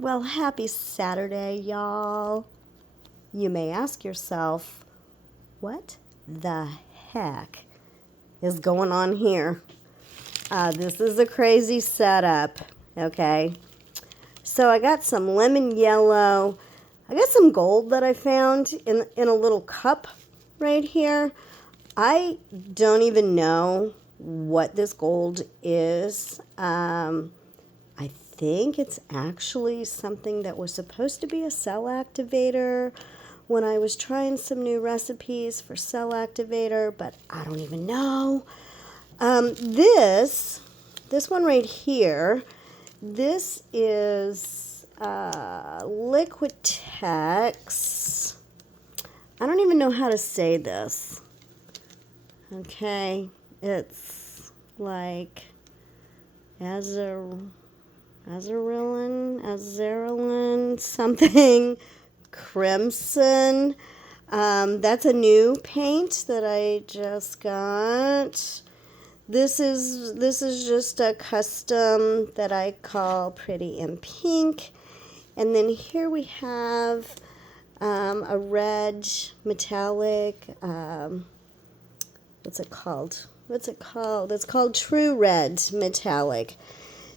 Well, happy Saturday, y'all. You may ask yourself, what the heck is going on here? This is a crazy setup, okay? So I got some lemon yellow. I got some gold that I found in a little cup right here. I don't even know what this gold is. I think it's actually something that was supposed to be a cell activator when I was trying some new recipes for cell activator, but I don't even know. This one right here, this is Liquitex. I don't even know how to say this. Okay, it's like Azarillin, something crimson. That's a new paint that I just got. This is just a custom that I call Pretty in Pink. And then here we have a red metallic, what's it called? It's called True Red Metallic.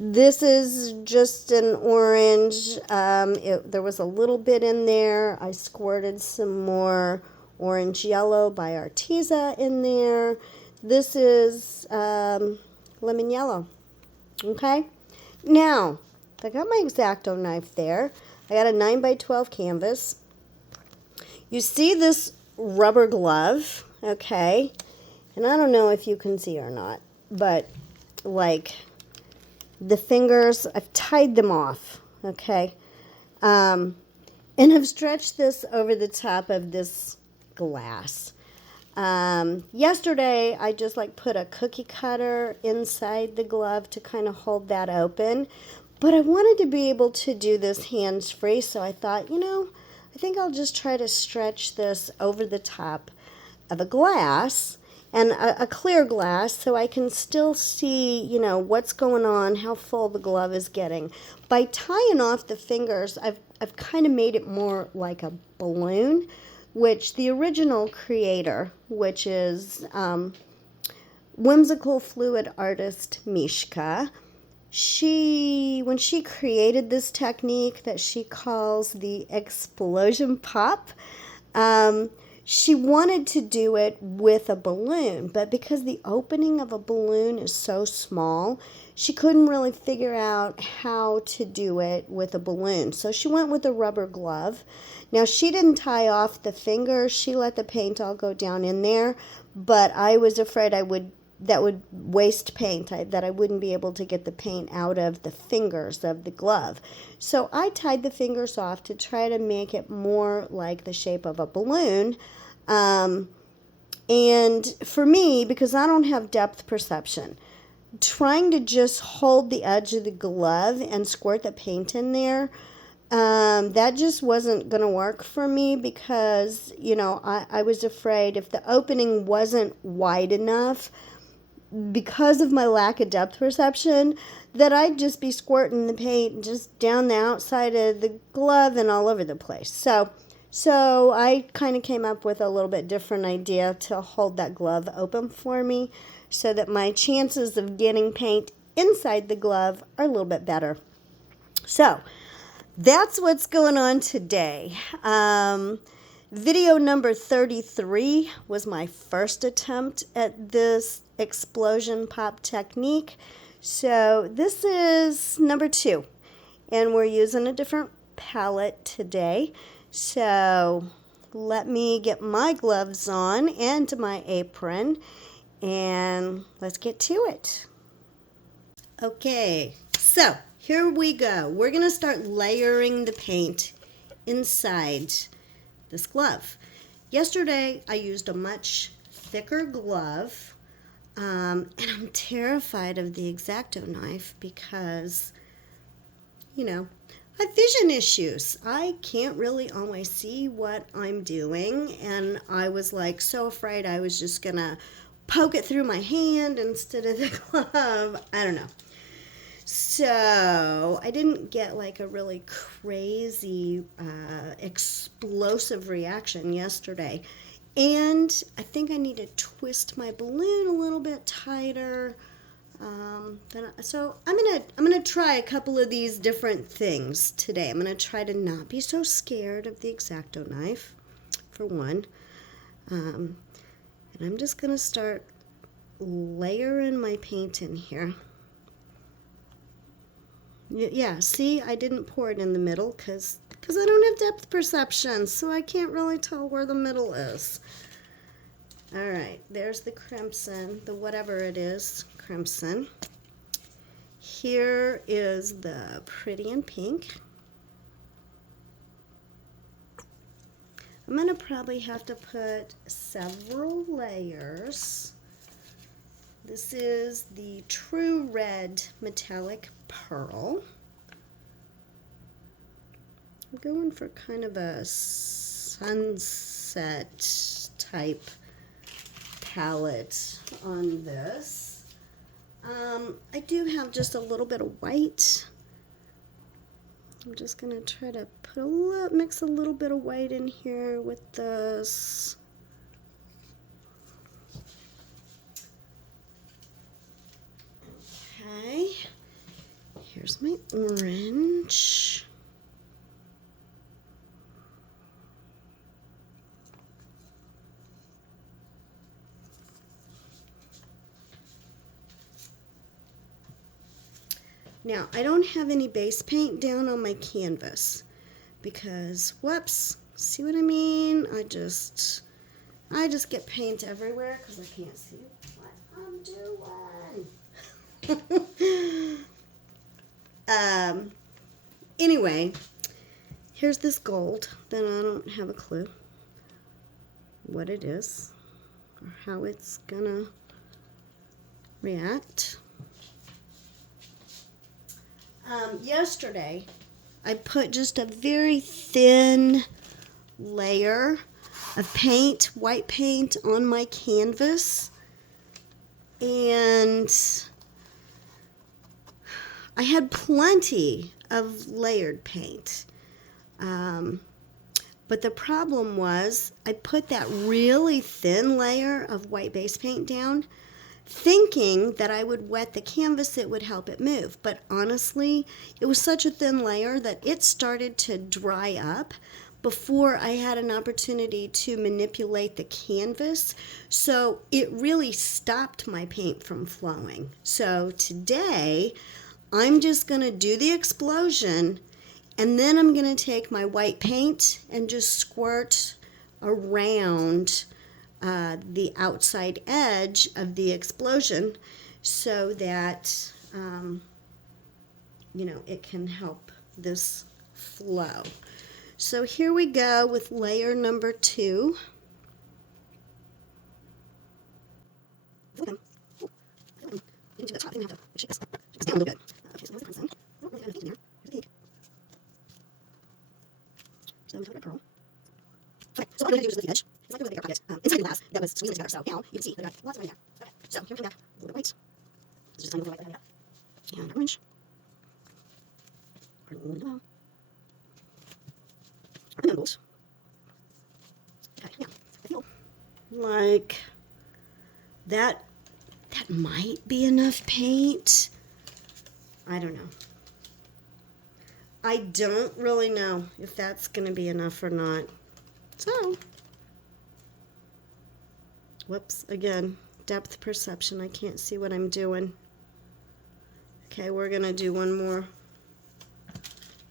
This is just an orange. There was a little bit in there. I squirted some more orange yellow by Arteza in there. This is lemon yellow. Okay? Now, I got my X-Acto knife there. I got a 9x12 canvas. You see this rubber glove, okay? And I don't know if you can see or not, but like the fingers, I've tied them off, okay? And I've stretched this over the top of this glass. Yesterday, I just like put a cookie cutter inside the glove to kind of hold that open. But I wanted to be able to do this hands-free, so I thought, I think I'll just try to stretch this over the top of a glass, and a clear glass, so I can still see, what's going on, how full the glove is getting. By tying off the fingers, I've kind of made it more like a balloon, which the original creator, which is Whimsical Fluid Artist Meshka, when she created this technique that she calls the explosion pop, she wanted to do it with a balloon, but because the opening of a balloon is so small, she couldn't really figure out how to do it with a balloon. So she went with a rubber glove. Now, she didn't tie off the fingers. She let the paint all go down in there, but I was afraid that would waste paint, that I wouldn't be able to get the paint out of the fingers of the glove. So I tied the fingers off to try to make it more like the shape of a balloon. And for me, because I don't have depth perception, trying to just hold the edge of the glove and squirt the paint in there, that just wasn't going to work for me because, I was afraid if the opening wasn't wide enough, because of my lack of depth perception, that I'd just be squirting the paint just down the outside of the glove and all over the place. So I kind of came up with a little bit different idea to hold that glove open for me so that my chances of getting paint inside the glove are a little bit better. So that's what's going on today. Video number 33 was my first attempt at this explosion pop technique. So this is number 2, and we're using a different palette today. So let me get my gloves on and my apron, and let's get to it. Okay, so here we go. We're going to start layering the paint inside this glove. Yesterday, I used a much thicker glove, and I'm terrified of the X-Acto knife because, I have vision issues. I can't really always see what I'm doing, and I was like so afraid I was just going to poke it through my hand instead of the glove. I don't know. So I didn't get like a really crazy, explosive reaction yesterday. And I think I need to twist my balloon a little bit tighter. So I'm gonna try a couple of these different things today. I'm gonna try to not be so scared of the X-Acto knife, for one. And I'm just gonna start layering my paint in here. Yeah, see, I didn't pour it in the middle because I don't have depth perception, so I can't really tell where the middle is. All right, there's the crimson, the whatever it is, crimson. Here is the pretty in pink. I'm going to probably have to put several layers. This is the True Red Metallic Pearl. I'm going for kind of a sunset type palette on this. I do have just a little bit of white. I'm just going to try to put mix a little bit of white in here with this. Okay, here's my orange. Now, I don't have any base paint down on my canvas because, whoops, see what I mean? I just get paint everywhere because I can't see what I'm doing. Anyway, here's this gold that I don't have a clue what it is or how it's gonna react. Yesterday, I put just a very thin layer of paint, white paint, on my canvas, and I had plenty of layered paint. But the problem was I put that really thin layer of white base paint down, thinking that I would wet the canvas, it would help it move. But honestly, it was such a thin layer that it started to dry up before I had an opportunity to manipulate the canvas. So it really stopped my paint from flowing. So today, I'm just going to do the explosion, and then I'm going to take my white paint and just squirt around the outside edge of the explosion so that, it can help this flow. So here we go with layer number 2. Into the top, I have to shake this down a little bit. Okay, so there's the crimson. Oh, there's kind of pink in there. There's the pink. So we put a pearl. Okay, so all I'm going to do is lift the edge. It's like there was a bigger pocket inside the glass that was squeezing together. So now you can see that I got lots of white in there. Okay, so here we come back. A little bit of white. This is just a tiny little white that I got. And orange. Or a little yellow. Or the gold. Okay, now I feel like that might be enough paint. I don't know. I don't really know if that's going to be enough or not. So, whoops, again, depth perception. I can't see what I'm doing. Okay, we're going to do one more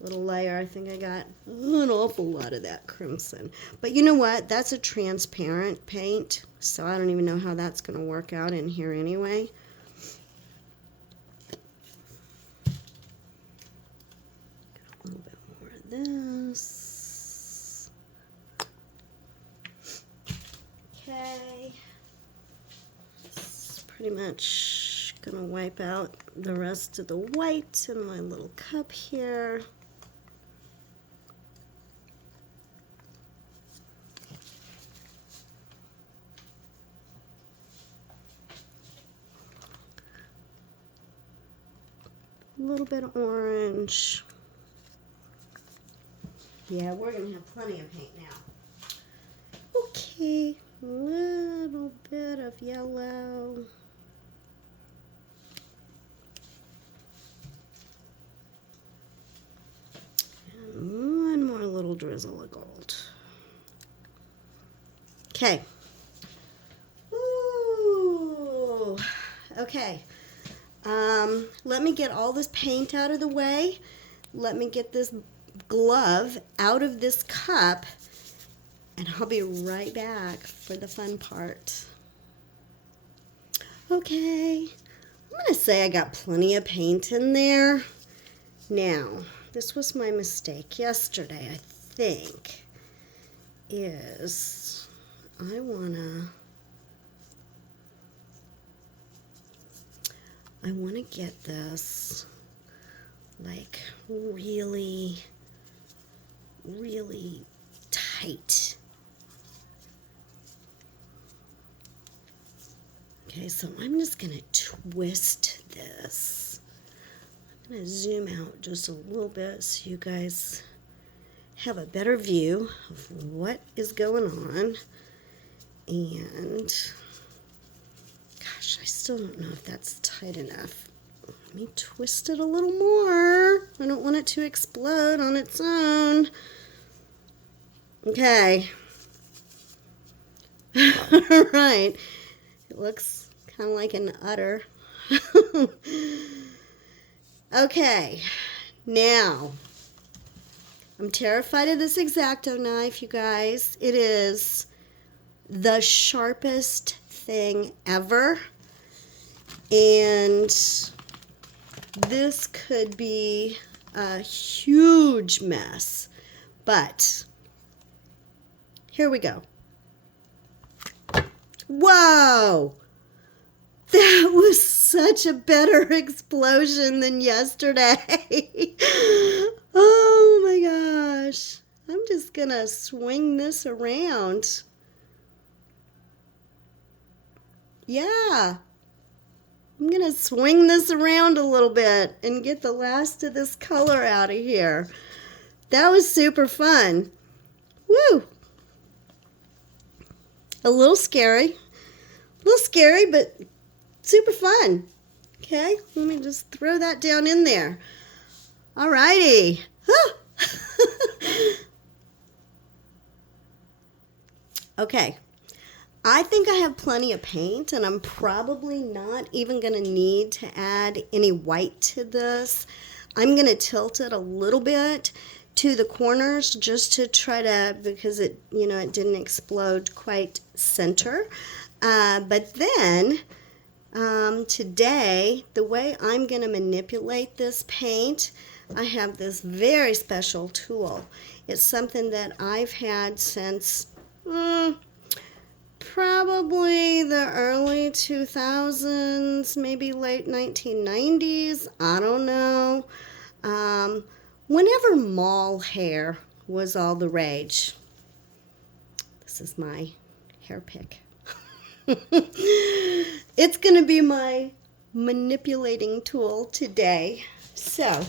little layer. I think I got an awful lot of that crimson. But you know what? That's a transparent paint, so I don't even know how that's going to work out in here anyway. Got a little bit more of this. Okay. It's pretty much going to wipe out the rest of the white in my little cup here. little bit of orange. Yeah, we're going to have plenty of paint now. Okay, a little bit of yellow. And one more little drizzle of gold. Okay. Ooh. Okay. Let me get all this paint out of the way. Let me get this glove out of this cup, and I'll be right back for the fun part. Okay, I'm going to say I got plenty of paint in there. Now, this was my mistake yesterday, I think, is I want to get this like really tight. Okay, so I'm just going to twist this. I'm going to zoom out just a little bit so you guys have a better view of what is going on. And gosh, I still don't know if that's tight enough. Let me twist it a little more. I don't want it to explode on its own. Okay. All right. It looks kind of like an udder. Okay. Now, I'm terrified of this X-Acto knife, you guys. It is the sharpest thing ever. And this could be a huge mess. But here we go. Whoa! That was such a better explosion than yesterday. Oh my gosh. I'm just gonna swing this around. Yeah. I'm gonna swing this around a little bit and get the last of this color out of here. That was super fun. Woo! A little scary, but super fun. Okay, let me just throw that down in there. Alrighty. Okay, I think I have plenty of paint, and I'm probably not even going to need to add any white to this. I'm going to tilt it a little bit to the corners just to try to, because it, it didn't explode quite center. But then today, the way I'm going to manipulate this paint, I have this very special tool. It's something that I've had since probably the early 2000s, maybe late 1990s. I don't know. Whenever mall hair was all the rage. This is my hair pick. It's going to be my manipulating tool today. So,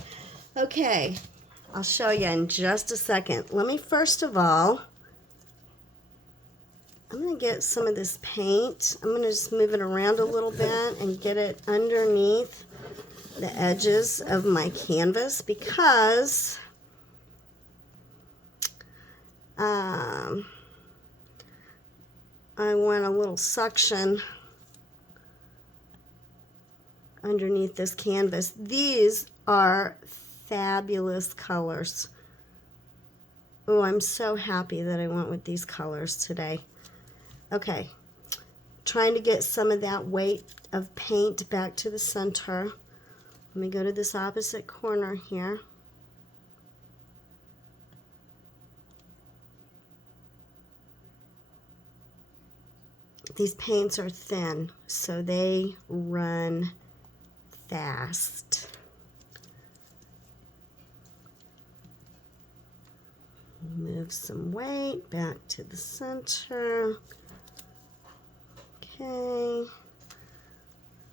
okay, I'll show you in just a second. Let me first of all, I'm going to get some of this paint. I'm going to just move it around a little bit and get it underneath the edges of my canvas because I want a little suction underneath this canvas. These are fabulous colors. Oh, I'm so happy that I went with these colors today. Okay, trying to get some of that weight of paint back to the center. Let me go to this opposite corner here. These paints are thin, so they run fast. Move some weight back to the center. Okay.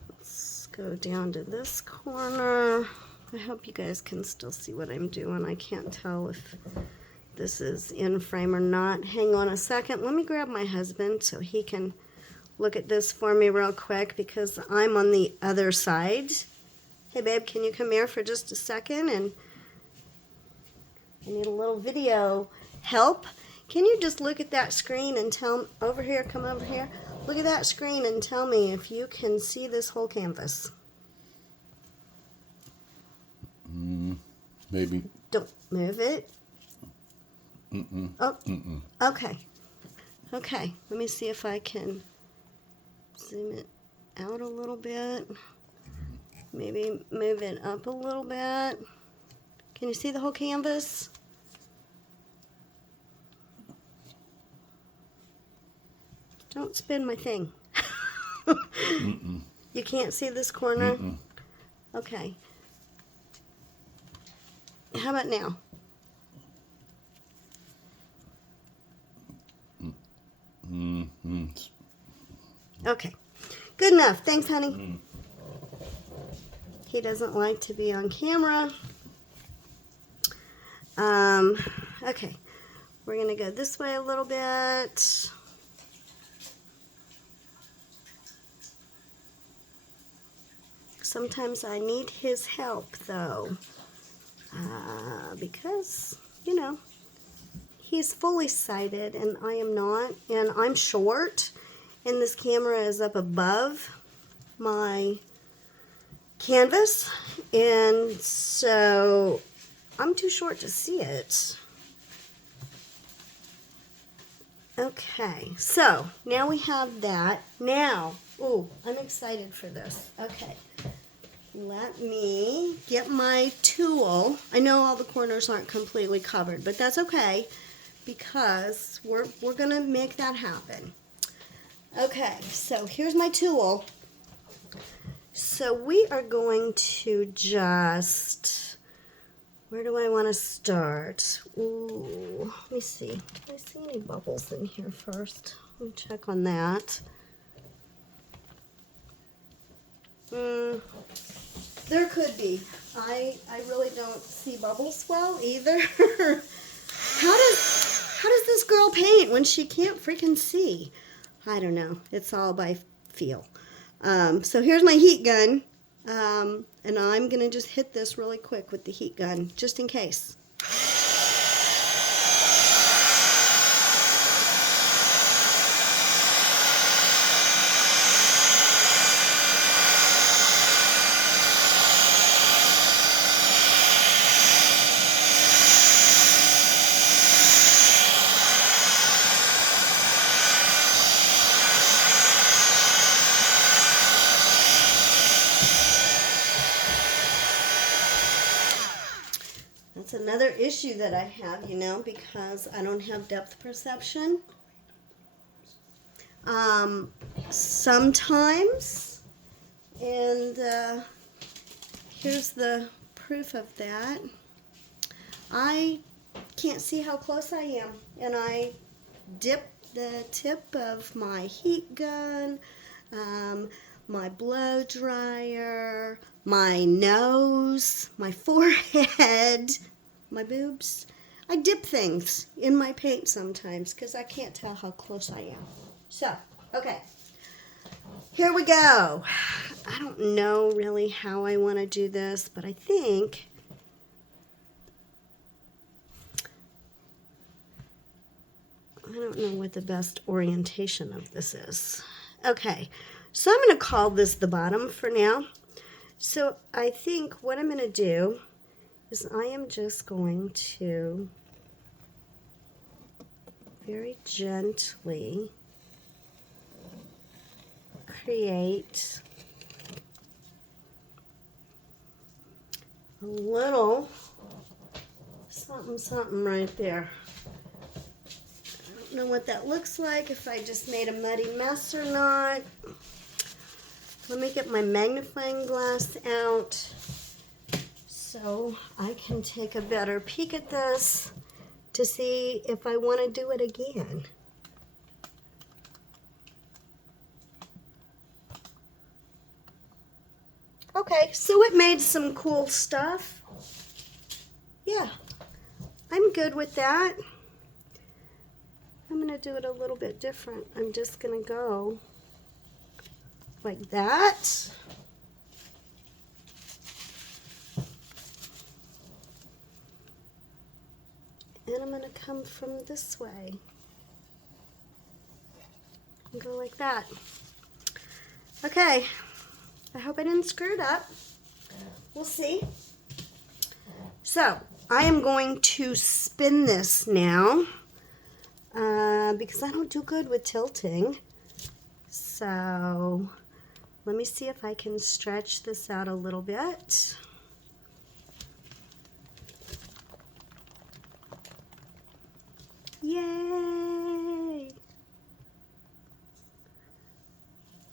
Let's go down to this corner. I hope you guys can still see what I'm doing. I can't tell if this is in frame or not. Hang on a second. Let me grab my husband so he can look at this for me real quick because I'm on the other side. Hey babe, can you come here for just a second? And I need a little video help. Can you just look at that screen and tell, over here, come over here. Look at that screen and tell me if you can see this whole canvas. Maybe. Don't move it. Oh, okay. Okay, let me see if I can zoom it out a little bit. Maybe move it up a little bit. Can you see the whole canvas? Don't spin my thing. You can't see this corner? Okay. How about now? Okay. Good enough. Thanks, honey. He doesn't like to be on camera. Okay. We're going to go this way a little bit. Sometimes I need his help, though, because, you know, he's fully sighted and I am not, and I'm short, and this camera is up above my canvas, and so I'm too short to see it. Okay, so now we have that. Now, ooh, I'm excited for this. Okay. Let me get my tool. I know all the corners aren't completely covered, but that's okay because we're going to make that happen. Okay, so here's my tool. So we are going to just, where do I want to start? Ooh, let me see. Do I see any bubbles in here first? Let me check on that. There could be. I really don't see bubbles well either. How does this girl paint when she can't freaking see? I don't know. It's all by feel. So here's my heat gun, and I'm gonna just hit this really quick with the heat gun, just in case. That's another issue that I have, you know, because I don't have depth perception. Sometimes, and here's the proof of that, I can't see how close I am, and I dip the tip of my heat gun, my blow dryer, my nose, my forehead, my boobs. I dip things in my paint sometimes because I can't tell how close I am. So, okay, here we go. I don't know really how I want to do this, but I think I don't know what the best orientation of this is. Okay, so I'm going to call this the bottom for now. So I think what I'm going to do is I am just going to very gently create a little something right there. I don't know what that looks like, if I just made a muddy mess or not. Let me get my magnifying glass out so I can take a better peek at this to see if I want to do it again. Okay. Okay, so it made some cool stuff. Yeah, I'm good with that. I'm going to do it a little bit different. I'm just going to go like that. And I'm going to come from this way and go like that. Okay, I hope I didn't screw it up. We'll see. So I am going to spin this now because I don't do good with tilting. So let me see if I can stretch this out a little bit. Yay!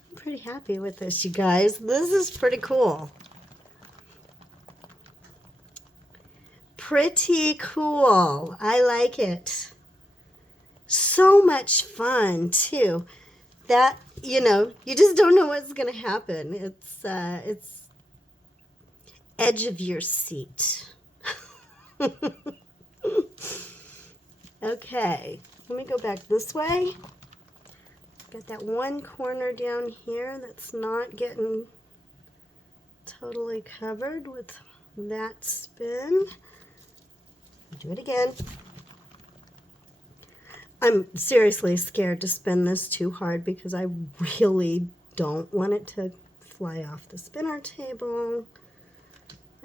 I'm pretty happy with this, you guys. This is pretty cool. Pretty cool. I like it. So much fun, too. That, you know, you just don't know what's going to happen. It's edge of your seat. Okay, let me go back this way. Got that one corner down here that's not getting totally covered with that spin. Do it again. I'm seriously scared to spin this too hard because I really don't want it to fly off the spinner table.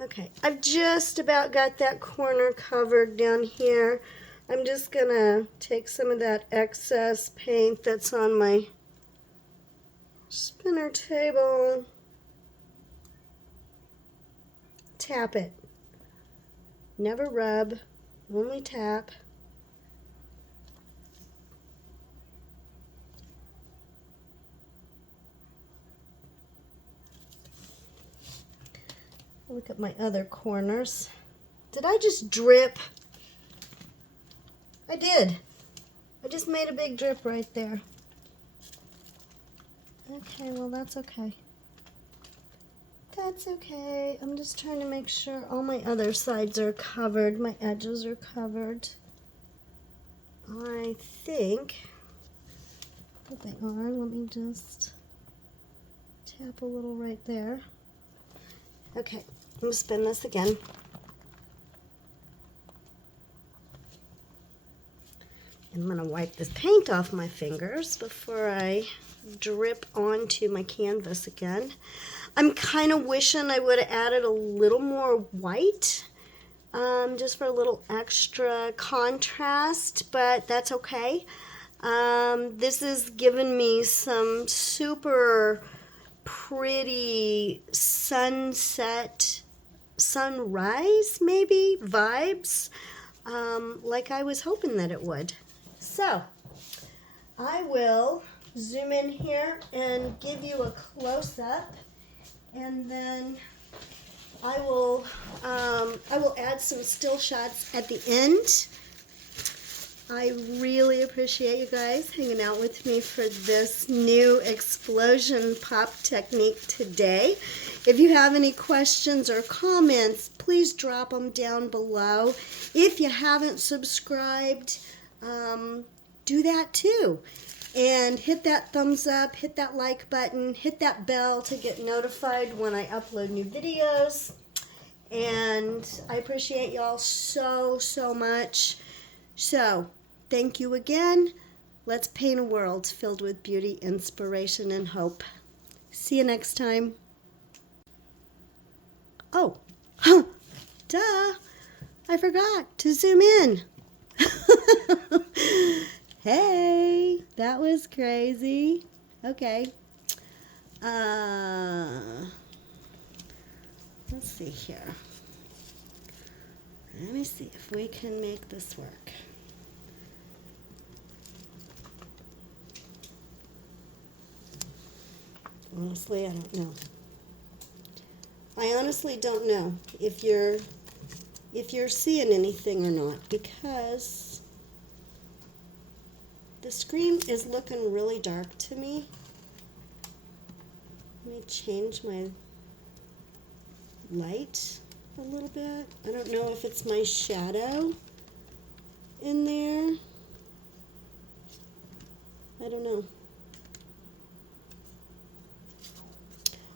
Okay, I've just about got that corner covered down here. I'm just gonna take some of that excess paint that's on my spinner table, tap it. Never rub, only tap. Look at my other corners. Did I just drip? I did. I just made a big drip right there. Okay, well that's okay. That's okay. I'm just trying to make sure all my other sides are covered. My edges are covered. I think that they are. Let me just tap a little right there. Okay, I'm going to spin this again. I'm going to wipe this paint off my fingers before I drip onto my canvas again. I'm kind of wishing I would have added a little more white, just for a little extra contrast, but that's okay. This is giving me some super pretty sunset, sunrise maybe vibes, like I was hoping that it would. So I will zoom in here and give you a close-up, and then I will add some still shots at the end. I really appreciate you guys hanging out with me for this new explosion pop technique today. If you have any questions or comments, please drop them down below. If you haven't subscribed, do that too. And hit that thumbs up, hit that like button, hit that bell to get notified when I upload new videos. And I appreciate y'all so, so much. So, thank you again. Let's paint a world filled with beauty, inspiration, and hope. See you next time. Oh, duh, I forgot to zoom in. Hey, that was crazy. Okay. Let's see here. Let me see if we can make this work. Honestly, I don't know. I honestly don't know if you're seeing anything or not, because the screen is looking really dark to me. Let me change my light a little bit. I don't know if it's my shadow in there. I don't know.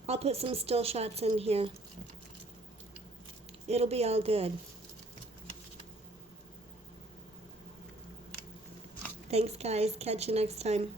I'll put some still shots in here. It'll be all good. Thanks, guys. Catch you next time.